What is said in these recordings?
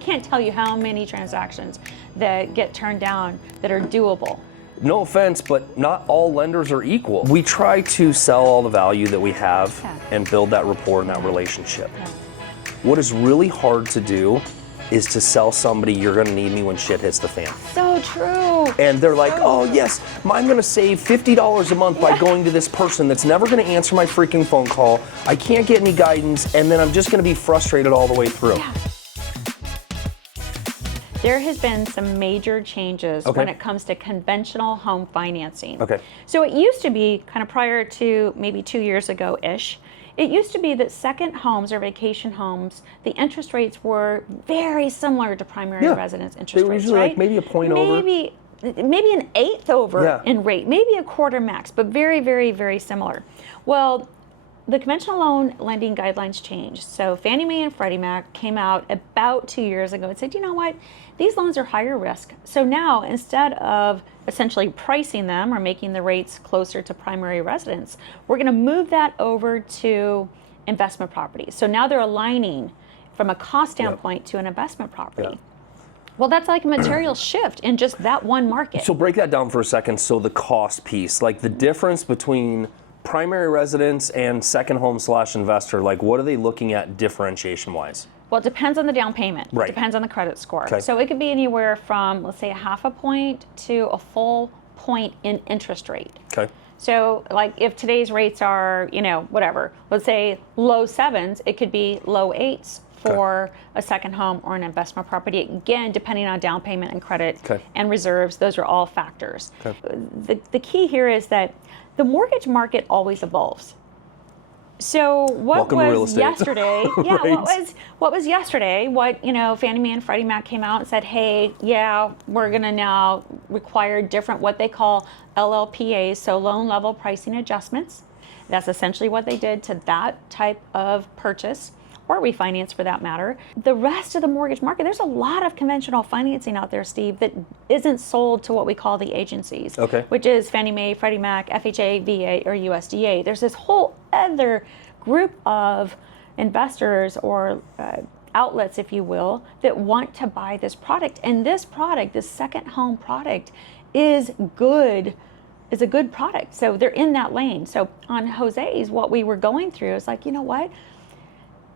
can't tell you how many transactions that get turned down that are doable. No offense, but not all lenders are equal. We try to sell all the value that we have and build that rapport and that relationship. What is really hard to do is to sell somebody you're gonna need me when shit hits the fan. So true. And they're like, oh yes, I'm gonna save $50 a month by going to this person that's never gonna answer my freaking phone call. I can't get any guidance, and then I'm just gonna be frustrated all the way through. Yeah. There has been some major changes when it comes to conventional home financing. So it used to be, kind of prior to maybe 2 years ago-ish, it used to be that second homes or vacation homes, the interest rates were very similar to primary residence interest rates, They were usually like maybe a point over. Maybe an eighth over in rate, maybe a quarter max, but very, very, very similar. Well, the conventional loan lending guidelines changed. So Fannie Mae and Freddie Mac came out about 2 years ago and said, you know what, these loans are higher risk. So now, instead of essentially pricing them or making the rates closer to primary residence, we're gonna move that over to investment properties. So now they're aligning from a cost standpoint to an investment property. Well, that's like a material shift in just that one market. So break that down for a second. So the cost piece, like the difference between primary residence and second home / investor, like what are they looking at differentiation wise? Well, it depends on the down payment. It depends on the credit score. So it could be anywhere from, let's say, a half a point to a full point in interest rate. So like if today's rates are, you know, whatever, let's say low 7s, it could be low 8s for a second home or an investment property. Again, depending on down payment and credit and reserves, those are all factors. The key here is that the mortgage market always evolves. So what was yesterday? What was yesterday? What, you know, Fannie Mae and Freddie Mac came out and said, hey, yeah, we're gonna now require different, what they call LLPAs, so loan level pricing adjustments. That's essentially what they did to that type of purchase, or refinance for that matter. The rest of the mortgage market, there's a lot of conventional financing out there, Steve, that isn't sold to what we call the agencies, which is Fannie Mae, Freddie Mac, FHA, VA, or USDA. There's this whole other group of investors or outlets, if you will, that want to buy this product. And this product, this second home product, is good. Is a good product. So they're in that lane. So on Jose's, what we were going through is like, you know what?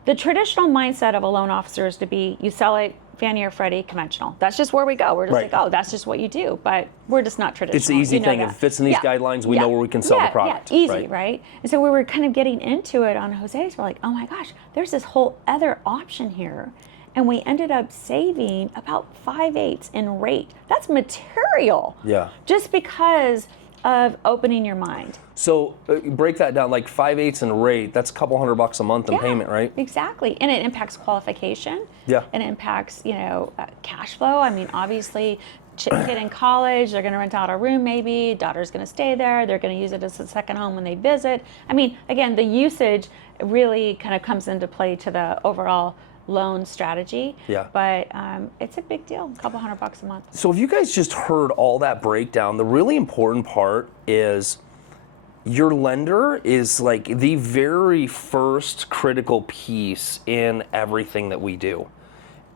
The traditional mindset of a loan officer is to be, you sell it Fannie or Freddie, conventional. That's just where we go. We're just like, oh, that's just what you do. But we're just not traditional. It's the easy thing. If it fits in these guidelines, we know where we can sell the product. Easy, right? And so we were kind of getting into it on Jose's. We're like, oh my gosh, there's this whole other option here. And we ended up saving about 5/8 in rate. That's material. Just because of opening your mind. So break that down, like 5/8 in rate, that's a couple $100 a month in payment, right? Exactly, and it impacts qualification. And it impacts, you know, cash flow. I mean, obviously, kid in college, they're gonna rent out a room maybe, daughter's gonna stay there, they're gonna use it as a second home when they visit. I mean, again, the usage really kind of comes into play to the overall loan strategy, but it's a big deal, a couple $100 a month. So if you guys just heard all that breakdown, the really important part is your lender is like the very first critical piece in everything that we do.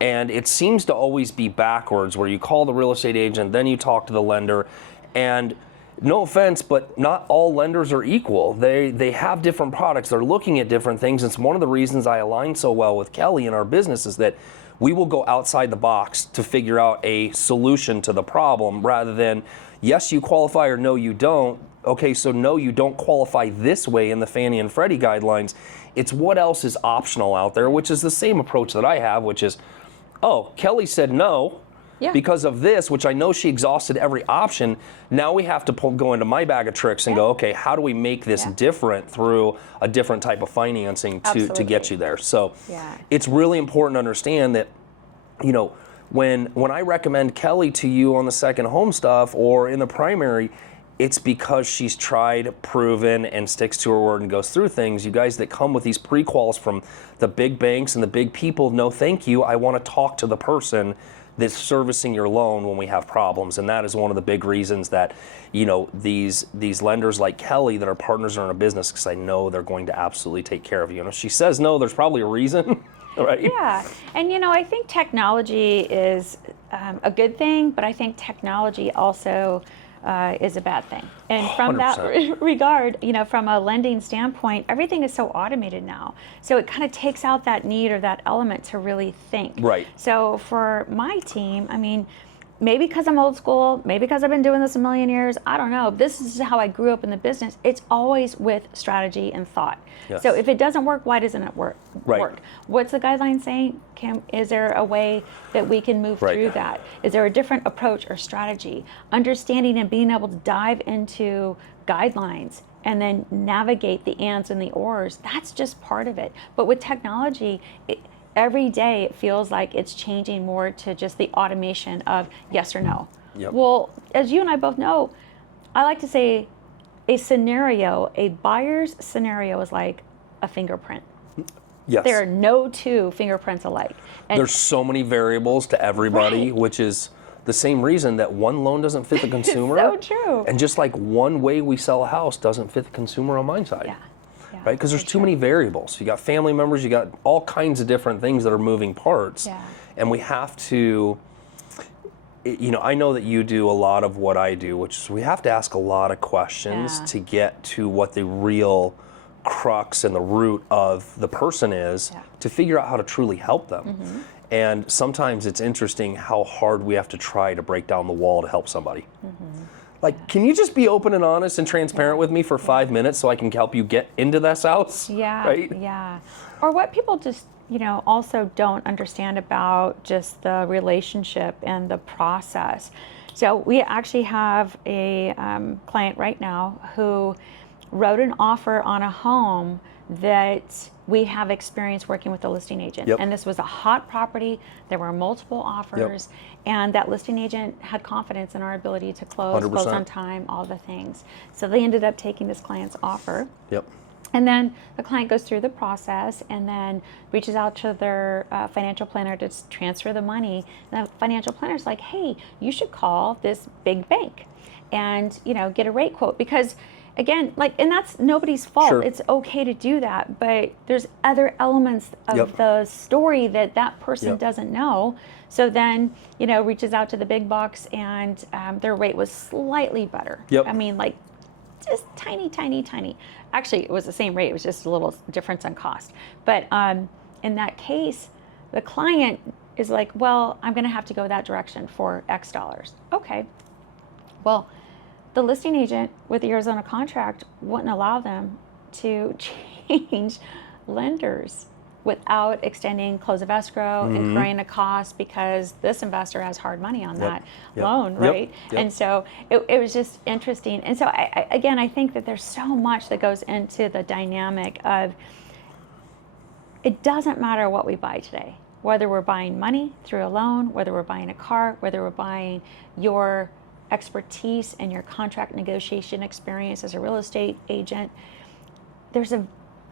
And it seems to always be backwards, where you call the real estate agent, then you talk to the lender, and no offense, but not all lenders are equal. They have different products. They're looking at different things. It's one of the reasons I align so well with Kelly in our business is that we will go outside the box to figure out a solution to the problem rather than, yes, you qualify or no, you don't. Okay, so no, you don't qualify this way in the Fannie and Freddie guidelines. It's what else is optional out there, which is the same approach that I have, which is, oh, Kelly said no. Because of this, which I know she exhausted every option, now we have to go into my bag of tricks and go, okay, how do we make this different through a different type of financing to get you there? So it's really important to understand that, you know, when I recommend Kelly to you on the second home stuff or in the primary, it's because she's tried, proven, and sticks to her word and goes through things. You guys that come with these pre-quals from the big banks and the big people, no thank you. I want to talk to the person that's servicing your loan when we have problems. And that is one of the big reasons that, you know, these lenders like Kelly that are partners in a business, because I know they're going to absolutely take care of you. And if she says no, there's probably a reason. right? Yeah, and I think technology is a good thing, but I think technology also is a bad thing. And from 100%. that regard, from a lending standpoint, everything is so automated now. So it kind of takes out that need or that element to really think. Right. So for my team, I mean, maybe because I'm old school, maybe because I've been doing this a million years, I don't know. This is how I grew up in the business. It's always with strategy and thought. Yes. So if it doesn't work, why doesn't it work? Right. What's the guideline saying? Is there a way that we can move through that? Is there a different approach or strategy? Understanding and being able to dive into guidelines and then navigate the ands and the ors, that's just part of it. But with technology, every day it feels like it's changing more to just the automation of yes or no. Yep. Well, as you and I both know, I like to say a buyer's scenario is like a fingerprint. Yes. There are no two fingerprints alike. And there's so many variables to everybody, which is the same reason that one loan doesn't fit the consumer. So true. And just like one way we sell a house doesn't fit the consumer on my side. Yeah. Right? Because there's too many variables. You got family members, you got all kinds of different things that are moving parts. Yeah. And we have to, I know that you do a lot of what I do, which is we have to ask a lot of questions to get to what the real crux and the root of the person is to figure out how to truly help them. Mm-hmm. And sometimes it's interesting how hard we have to try to break down the wall to help somebody. Mm-hmm. Like, can you just be open and honest and transparent with me for 5 minutes so I can help you get into this house? Yeah, right? Yeah. Or what people just, also don't understand about just the relationship and the process. So we actually have a client right now who wrote an offer on a home that we have experience working with the listing agent. Yep. And this was a hot property. There were multiple offers. Yep. And that listing agent had confidence in our ability to close 100%. close on time, all the things. So they ended up taking this client's offer. Yep. And then the client goes through the process and then reaches out to their financial planner to transfer the money. And the financial planner's like, hey, you should call this big bank and, get a rate quote. Because again, and that's nobody's fault. Sure. It's okay to do that, but there's other elements of the story that person doesn't know. So then, reaches out to the big box and their rate was slightly better. Yep. I mean, just tiny. Actually, it was the same rate. It was just a little difference in cost. But in that case, the client is like, well, I'm going to have to go that direction for X dollars. Okay. Well, the listing agent with the Arizona contract wouldn't allow them to change lenders without extending close of escrow, incurring a cost because this investor has hard money on that loan, right? Yep. And so it was just interesting. And so I think that there's so much that goes into the dynamic of it doesn't matter what we buy today, whether we're buying money through a loan, whether we're buying a car, whether we're buying your expertise and your contract negotiation experience as a real estate agent, there's a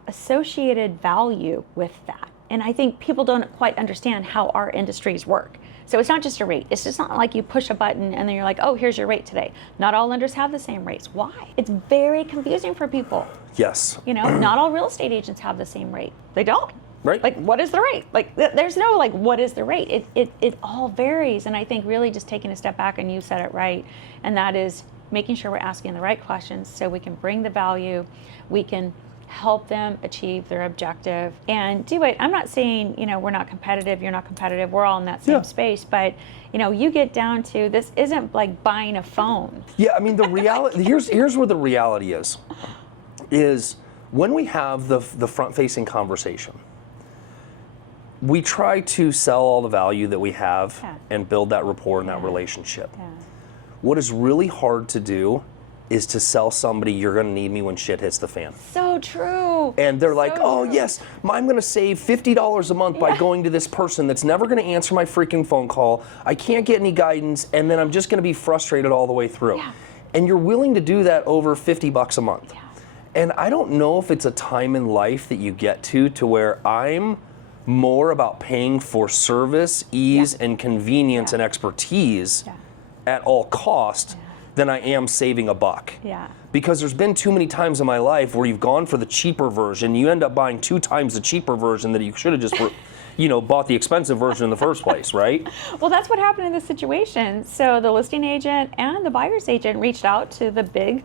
associated value with that. And I think people don't quite understand how our industries work. So it's not just a rate. It's just not like you push a button and then you're like, oh, here's your rate today. Not all lenders have the same rates. Why? It's very confusing for people. Yes. Not all real estate agents have the same rate. They don't. Right. What is the rate? There's no what is the rate? It all varies. And I think really just taking a step back, and you said it right, and that is making sure we're asking the right questions so we can bring the value, we can help them achieve their objective and do it. I'm not saying, we're not competitive, you're not competitive, we're all in that same space, but you get down to this isn't like buying a phone. Yeah, I mean the reality here's where the reality is when we have the front-facing conversation, we try to sell all the value that we have and build that rapport and that relationship. Yeah. What is really hard to do is to sell somebody you're going to need me when shit hits the fan. So true. And they're like, oh yes, I'm going to save $50 a month by going to this person that's never going to answer my freaking phone call. I can't get any guidance, and then I'm just going to be frustrated all the way through. Yeah. And you're willing to do that over $50 a month. Yeah. And I don't know if it's a time in life that you get to where I'm more about paying for service, ease, and convenience and expertise at all cost than I am saving a buck. Yeah. Because there's been too many times in my life where you've gone for the cheaper version, you end up buying 2 times the cheaper version that you should have just bought the expensive version in the first place, right? Well, that's what happened in this situation. So the listing agent and the buyer's agent reached out to the big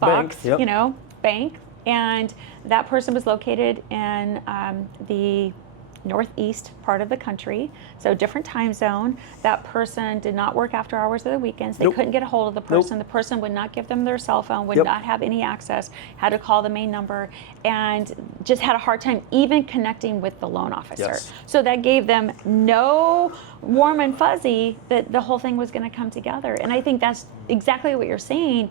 box, bank, and that person was located in the northeast part of the country, so different time zone. That person did not work after hours of the weekends. They couldn't get a hold of the person. The person would not give them their cell phone, would not have any access, had to call the main number, and just had a hard time even connecting with the loan officer. So that gave them no warm and fuzzy that the whole thing was going to come together. And I think that's exactly what you're saying.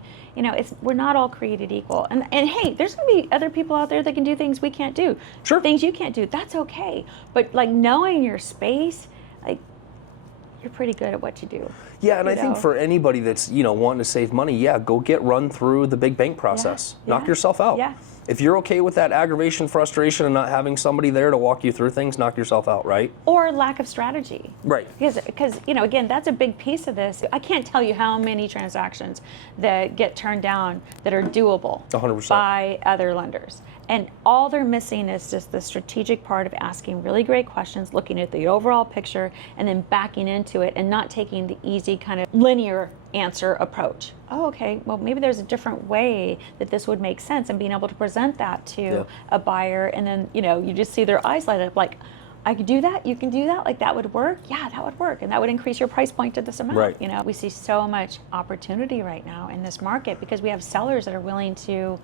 We're not all created equal. And hey, there's going to be other people out there that can do things we can't do. Sure. Things you can't do. That's okay. But knowing your space, you're pretty good at what you do. Yeah, and I think for anybody that's, wanting to save money, go get run through the big bank process. Knock yourself out. Yeah. If you're okay with that aggravation, frustration, and not having somebody there to walk you through things, knock yourself out, right? Or lack of strategy. Right. Because again, that's a big piece of this. I can't tell you how many transactions that get turned down that are doable 100%. by other lenders. And all they're missing is just the strategic part of asking really great questions, looking at the overall picture, and then backing into it and not taking the easy kind of linear answer approach. Oh, okay, well, maybe there's a different way that this would make sense, and being able to present that to a buyer, and then, you just see their eyes light up like, I could do that, you can do that, like that would work? Yeah, that would work, and that would increase your price point to this amount. Right. We see so much opportunity right now in this market because we have sellers that are willing to,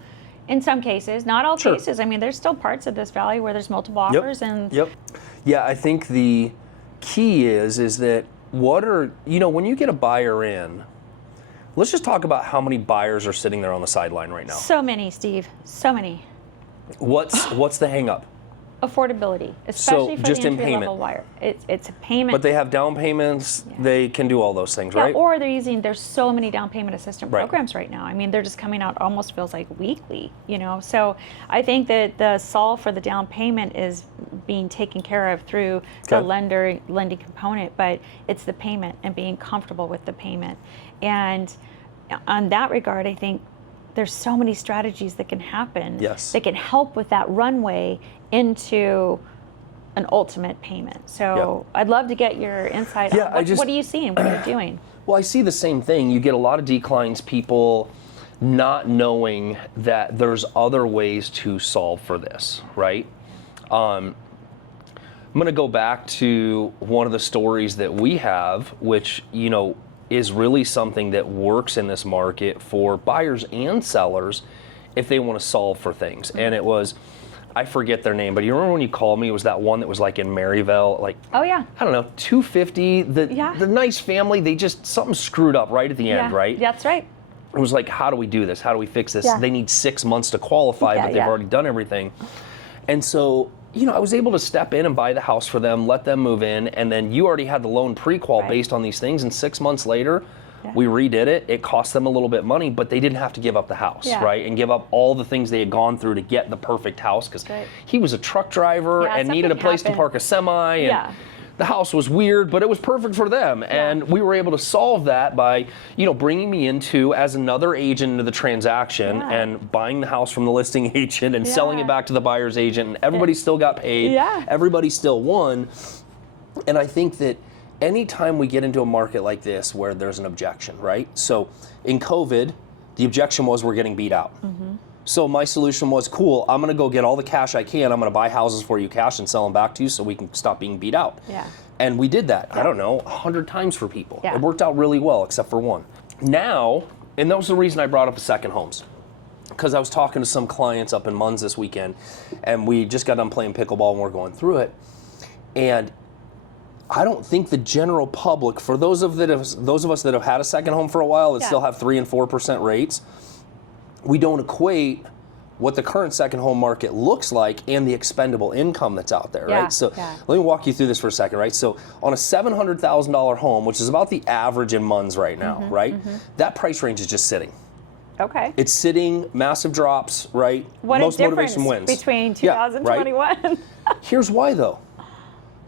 in some cases, not all cases. I mean, there's still parts of this valley where there's multiple offers Yeah, I think the key is that when you get a buyer in, let's just talk about how many buyers are sitting there on the sideline right now. So many, Steve. So many. What's the hang up? Affordability, especially for just the in entry-level buyer. It's a payment. But they have down payments. They can do all those things, right? Or there's so many down payment assistance programs right now. I mean, they're just coming out almost feels like weekly, So I think that the solve for the down payment is being taken care of through the lending component, but it's the payment and being comfortable with the payment. And on that regard, I think there's so many strategies that can happen that can help with that runway into an ultimate payment. So I'd love to get your insight on what are you seeing? What are you doing? Well, I see the same thing. You get a lot of declines, people not knowing that there's other ways to solve for this, right? I'm going to go back to one of the stories that we have, which, is really something that works in this market for buyers and sellers if they want to solve for things. And it was, I forget their name, but you remember when you called me, it was that one that was like in Maryville, like, oh yeah, I don't know, 250, the nice family, they just, something screwed up right at the end, right? That's right. It was like, how do we do this? How do we fix this? They need 6 months to qualify, but they've already done everything. And so, I was able to step in and buy the house for them, let them move in, and then you already had the loan pre-qual based on these things, and 6 months later, we redid it. It cost them a little bit of money, but they didn't have to give up the house, right? And give up all the things they had gone through to get the perfect house, because he was a truck driver and needed a place to park a semi, and the house was weird, but it was perfect for them. And we were able to solve that by, bringing me into as another agent into the transaction and buying the house from the listing agent and selling it back to the buyer's agent, and everybody still got paid. Everybody still won. And I think that anytime we get into a market like this where there's an objection, right? So in COVID, the objection was we're getting beat out. So my solution was, cool, I'm gonna go get all the cash I can, I'm gonna buy houses for you cash and sell them back to you so we can stop being beat out. And we did that, I don't know, 100 times for people. It worked out really well, except for one. Now, and that was the reason I brought up the second homes, because I was talking to some clients up in Munns this weekend, and we just got done playing pickleball and we're going through it. And I don't think the general public, for those of us that have had a second home for a while that still have 3% and 4% rates, we don't equate what the current second home market looks like and the expendable income that's out there, right? So let me walk you through this for a second, right? So on a $700,000 home, which is about the average in Munns right now, right? That price range is just sitting. Okay. It's sitting, massive drops, right? What Most a difference motivation wins. Between 2021. Right? Here's why though.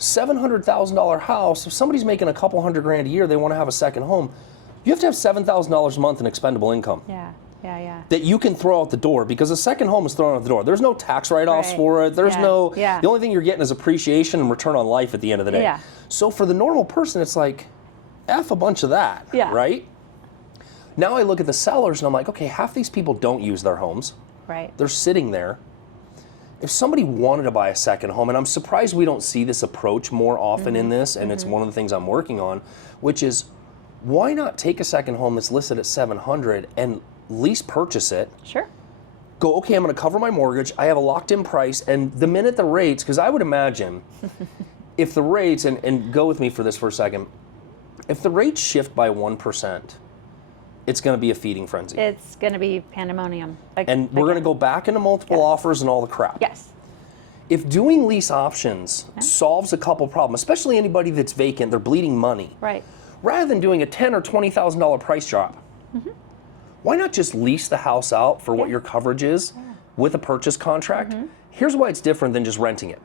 $700,000 house, if somebody's making a couple $100,000 a year, they want to have a second home, you have to have $7,000 a month in expendable income. that you can throw out the door, because a second home is thrown out the door. There's no tax write-offs for it. There's the only thing you're getting is appreciation and return on life at the end of the day. So for the normal person, it's like, F a bunch of that, right? Now I look at the sellers and I'm like, okay, half these people don't use their homes. They're sitting there. If somebody wanted to buy a second home, and I'm surprised we don't see this approach more often in this, and it's one of the things I'm working on, which is, why not take a second home that's listed at $700 and lease purchase it? Go, okay, I'm going to cover my mortgage. I have a locked-in price, and the minute the rates, because I would imagine if the rates, and go with me for this for a second, if the rates shift by 1%, it's going to be a feeding frenzy. It's going to be pandemonium. And we're going to go back into multiple offers and all the crap. If doing lease options solves a couple problems, especially anybody that's vacant, they're bleeding money. Rather than doing a $10,000 or $20,000 price drop, why not just lease the house out for what your coverage is with a purchase contract? Here's why it's different than just renting it.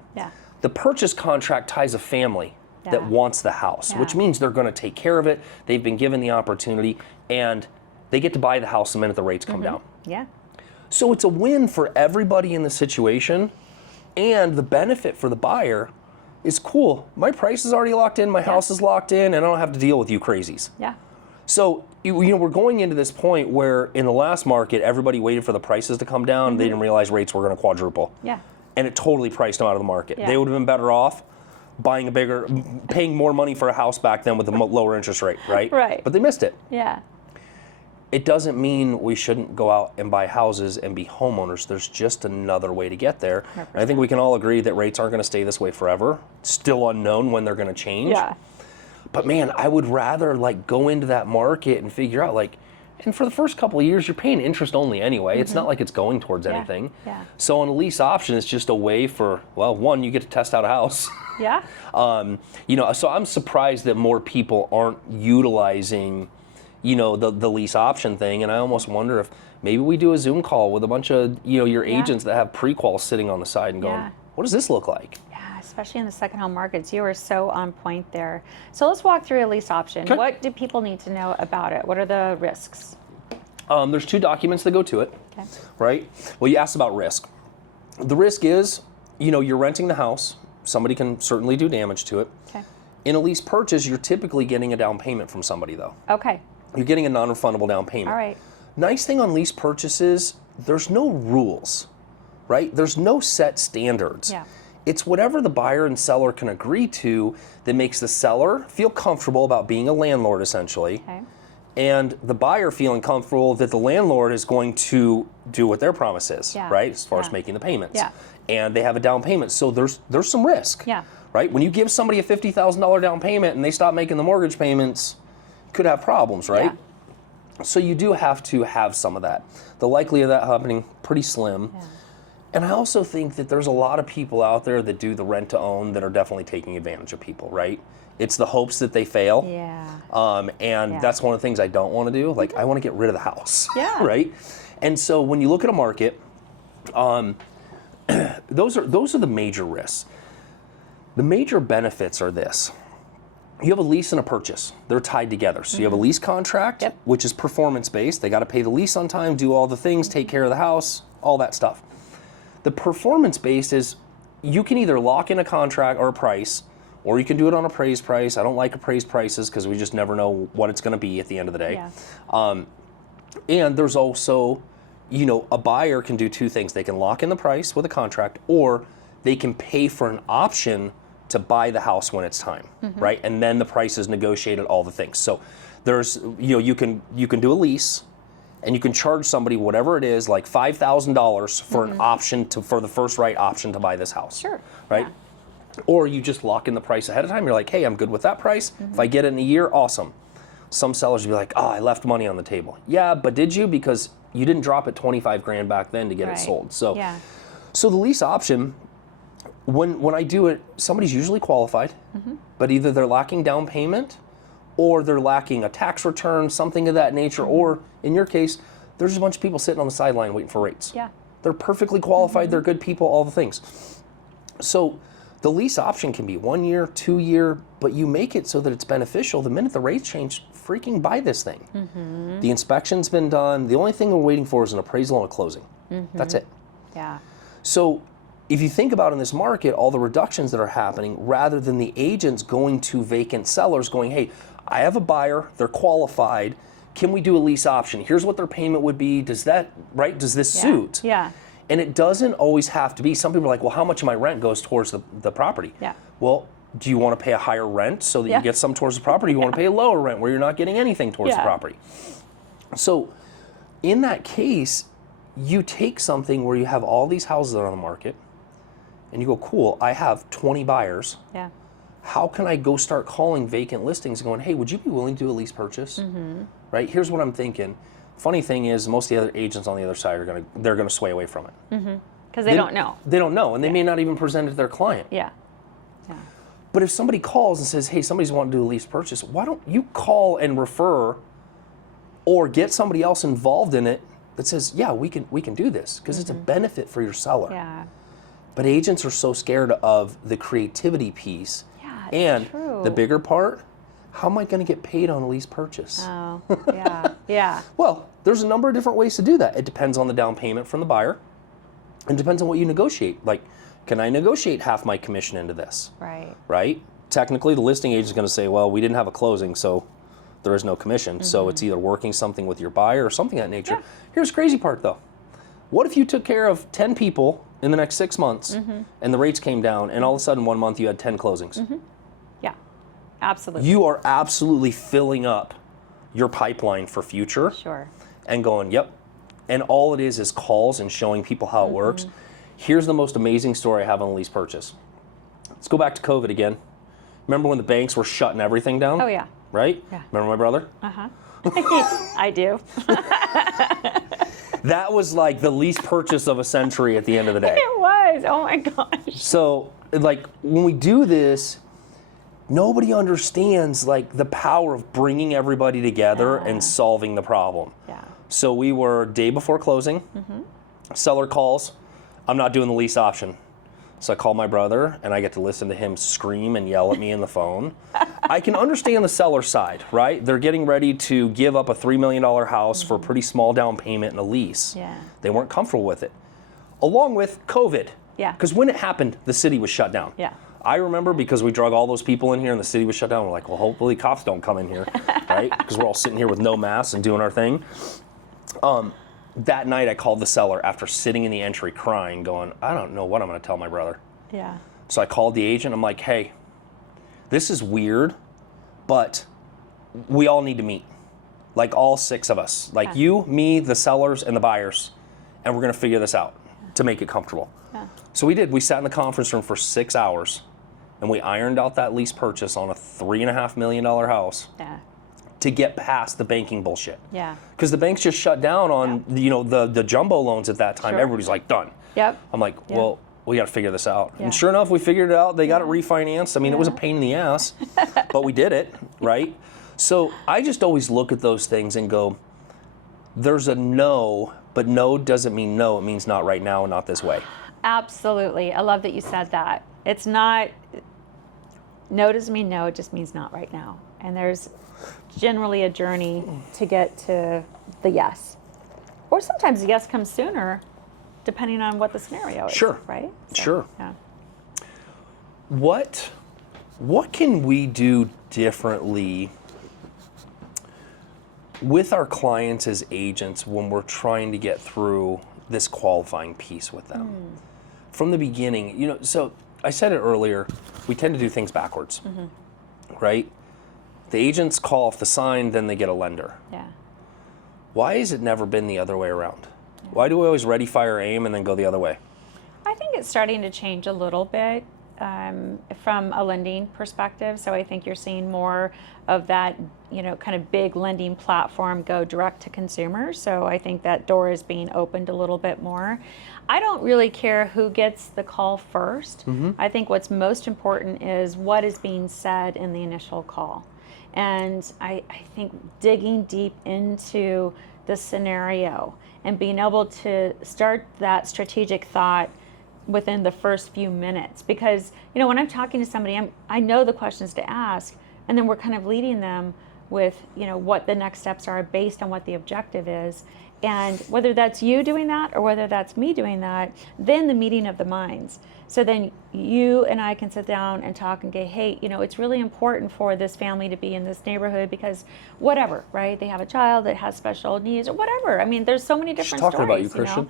The purchase contract ties a family that wants the house, which means they're going to take care of it. They've been given the opportunity, and they get to buy the house the minute the rates come down. So it's a win for everybody in the situation, and the benefit for the buyer is, cool, my price is already locked in, my house is locked in, and I don't have to deal with you crazies. So we're going into this point where in the last market, everybody waited for the prices to come down. They didn't realize rates were going to quadruple. And it totally priced them out of the market. They would have been better off buying paying more money for a house back then with a lower interest rate, right? But they missed it. It doesn't mean we shouldn't go out and buy houses and be homeowners. There's just another way to get there. And I think we can all agree that rates aren't going to stay this way forever. Still unknown when they're going to change. But man, I would rather go into that market and figure out and for the first couple of years, you're paying interest only anyway. It's not like it's going towards anything. So on a lease option, it's just a way for, well, one, you get to test out a house. So I'm surprised that more people aren't utilizing, the lease option thing. And I almost wonder if maybe we do a Zoom call with a bunch of, your agents that have pre-quals sitting on the side and going, what does this look like? Especially in the second home markets. You are so on point there. So let's walk through a lease option. What do people need to know about it? What are the risks? There's 2 documents that go to it, right? Well, you asked about risk. The risk is, you're renting the house. Somebody can certainly do damage to it. In a lease purchase, you're typically getting a down payment from somebody, though. You're getting a non-refundable down payment. Nice thing on lease purchases, there's no rules, right? There's no set standards. It's whatever the buyer and seller can agree to that makes the seller feel comfortable about being a landlord, essentially, and the buyer feeling comfortable that the landlord is going to do what their promise is, right, as far as making the payments. And they have a down payment, so there's some risk, right? When you give somebody a $50,000 down payment and they stop making the mortgage payments, you could have problems, right? So you do have to have some of that. The likelihood of that happening, pretty slim. And I also think that there's a lot of people out there that do the rent to own that are definitely taking advantage of people, right? It's the hopes that they fail. And that's one of the things I don't want to do. I want to get rid of the house, right? And so when you look at a market, those are the major risks. The major benefits are this. You have a lease and a purchase. They're tied together. So you have a lease contract, which is performance-based. They got to pay the lease on time, do all the things, take care of the house, all that stuff. The performance-based is you can either lock in a contract or a price, or you can do it on appraised price. I don't like appraised prices because we just never know what it's going to be at the end of the day. And there's also, a buyer can do 2 things. They can lock in the price with a contract, or they can pay for an option to buy the house when it's time, right? And then the price is negotiated, all the things. So there's, you can do a lease, and you can charge somebody whatever it is, like $5,000 for an option for the first right option to buy this house. Right? Or you just lock in the price ahead of time. You're like, hey, I'm good with that price. If I get it in a year, awesome. Some sellers will be like, oh, I left money on the table. Yeah, but did you? Because you didn't drop it 25 grand back then to get it sold. So, so the lease option, when I do it, somebody's usually qualified, but either they're lacking down payment, or they're lacking a tax return, something of that nature, or in your case, there's a bunch of people sitting on the sideline waiting for rates. They're perfectly qualified, they're good people, all the things. So The lease option can be 1 year, 2 year, but you make it so that it's beneficial. The minute the rates change, freaking buy this thing. Mm-hmm. The inspection's been done. The only thing we're waiting for is an appraisal and a closing. Mm-hmm. That's it. Yeah. So if you think about in this market, all the reductions that are happening, rather than the agents going to vacant sellers going, hey, I have a buyer, they're qualified, can we do a lease option? Here's what their payment would be. Does this suit? Yeah. And it doesn't always have to be. Some people are like, well, how much of my rent goes towards the property? Yeah. Well, do you want to pay a higher rent so that you get some towards the property? You want to pay a lower rent where you're not getting anything towards the property? So in that case, you take something where you have all these houses that are on the market and you go, cool, I have 20 buyers. Yeah. How can I go start calling vacant listings and going, hey, would you be willing to do a lease purchase? Mm-hmm. Right? Here's what I'm thinking. Funny thing is, most of the other agents on the other side they're gonna sway away from it. Mm-hmm. Because they don't know. They don't know, and they may not even present it to their client. Yeah. Yeah. But if somebody calls and says, hey, somebody's wanting to do a lease purchase, why don't you call and refer or get somebody else involved in it that says, yeah, we can do this, because it's a benefit for your seller. Yeah. But agents are so scared of the creativity piece. Yeah, and true. The bigger part, how am I going to get paid on a lease purchase? Oh, yeah, yeah. Well, there's a number of different ways to do that. It depends on the down payment from the buyer. It depends on what you negotiate. Like, can I negotiate half my commission into this? Right. Right? Technically, the listing agent is going to say, well, we didn't have a closing, so there is no commission. Mm-hmm. So it's either working something with your buyer or something of that nature. Yeah. Here's the crazy part, though. What if you took care of 10 people in the next 6 months and the rates came down and all of a sudden 1 month you had 10 closings? Mm-hmm. Yeah, absolutely. You are absolutely filling up your pipeline for future. Sure. And going, yep. And all it is calls and showing people how it works. Here's the most amazing story I have on a lease purchase. Let's go back to COVID again. Remember when the banks were shutting everything down? Oh, yeah. Right? Yeah. Remember my brother? Uh-huh. I do. That was like the lease purchase of a century at the end of the day. It was. Oh, my gosh. So, like, when we do this, nobody understands, like, the power of bringing everybody together and solving the problem. Yeah. So we were day before closing. Seller calls. I'm not doing the lease option. So I call my brother, and I get to listen to him scream and yell at me in the phone. I can understand the seller side, right? They're getting ready to give up a $3 million house for a pretty small down payment and a lease. Yeah. They weren't comfortable with it. Along with COVID. Yeah. Because when it happened, the city was shut down. Yeah. I remember because we drug all those people in here and the city was shut down. We're like, well, hopefully cops don't come in here, right? Because we're all sitting here with no masks and doing our thing. That night I called the seller after sitting in the entry crying, going, I don't know what I'm going to tell my brother. Yeah. So I called the agent. I'm like, hey, this is weird, but we all need to meet. Like all 6 of us. Like you, me, the sellers, and the buyers. And we're going to figure this out to make it comfortable. Yeah. So we did. We sat in the conference room for 6 hours, and we ironed out that lease purchase on a $3.5 million house. Yeah. To get past the banking bullshit. Yeah. Because the banks just shut down on the jumbo loans at that time. Sure. Everybody's like, done. Yep. I'm like, well, we got to figure this out. Yeah. And sure enough, we figured it out. They got it refinanced. I mean, it was a pain in the ass, but we did it, right? So I just always look at those things and go, there's a no, but no doesn't mean no. It means not right now and not this way. Absolutely. I love that you said that. It's not, no doesn't mean no, it just means not right now. And there's generally a journey to get to the yes. Or sometimes the yes comes sooner, depending on what the scenario is. Sure. Right? So, sure. Yeah. What can we do differently with our clients as agents when we're trying to get through this qualifying piece with them? From the beginning, so I said it earlier, we tend to do things backwards, right? The agents call off the sign, then they get a lender. Yeah. Why has it never been the other way around? Yeah. Why do we always ready, fire, aim, and then go the other way? I think it's starting to change a little bit from a lending perspective. So I think you're seeing more of that, kind of big lending platform go direct to consumers. So I think that door is being opened a little bit more. I don't really care who gets the call first. I think what's most important is what is being said in the initial call. And I think digging deep into the scenario and being able to start that strategic thought within the first few minutes, because when I'm talking to somebody, I know the questions to ask, and then we're kind of leading them with what the next steps are based on what the objective is. And whether that's you doing that or whether that's me doing that, then the meeting of the minds. So then you and I can sit down and talk and go, hey, it's really important for this family to be in this neighborhood because whatever, right? They have a child that has special needs or whatever. I mean, there's so many different stories. Talking about you, Christian.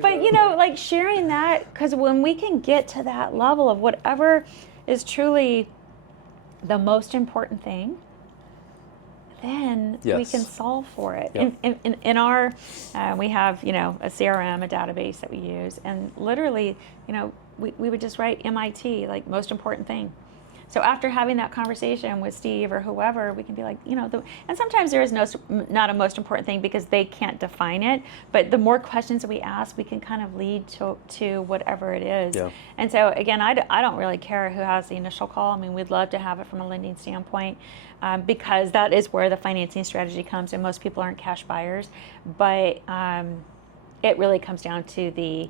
But like sharing that, because when we can get to that level of whatever is truly the most important thing, then we can solve for it. Yep. In our, we have, a CRM, a database that we use, and literally, we would just write MIT, like most important thing. So after having that conversation with Steve or whoever, we can be like, and sometimes there is not a most important thing because they can't define it, but the more questions that we ask, we can kind of lead to whatever it is. Yeah. And so again, I don't really care who has the initial call. I mean, we'd love to have it from a lending standpoint because that is where the financing strategy comes, and most people aren't cash buyers, but it really comes down to the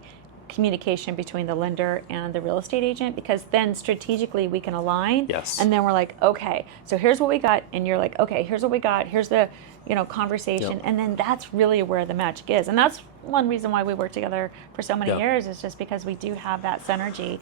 communication between the lender and the real estate agent, because then strategically we can align. Yes. And then we're like, okay, so here's what we got, and you're like, okay, here's what we got, here's the conversation. Yep. And then that's really where the magic is. And that's one reason why we work together for so many years, is just because we do have that synergy.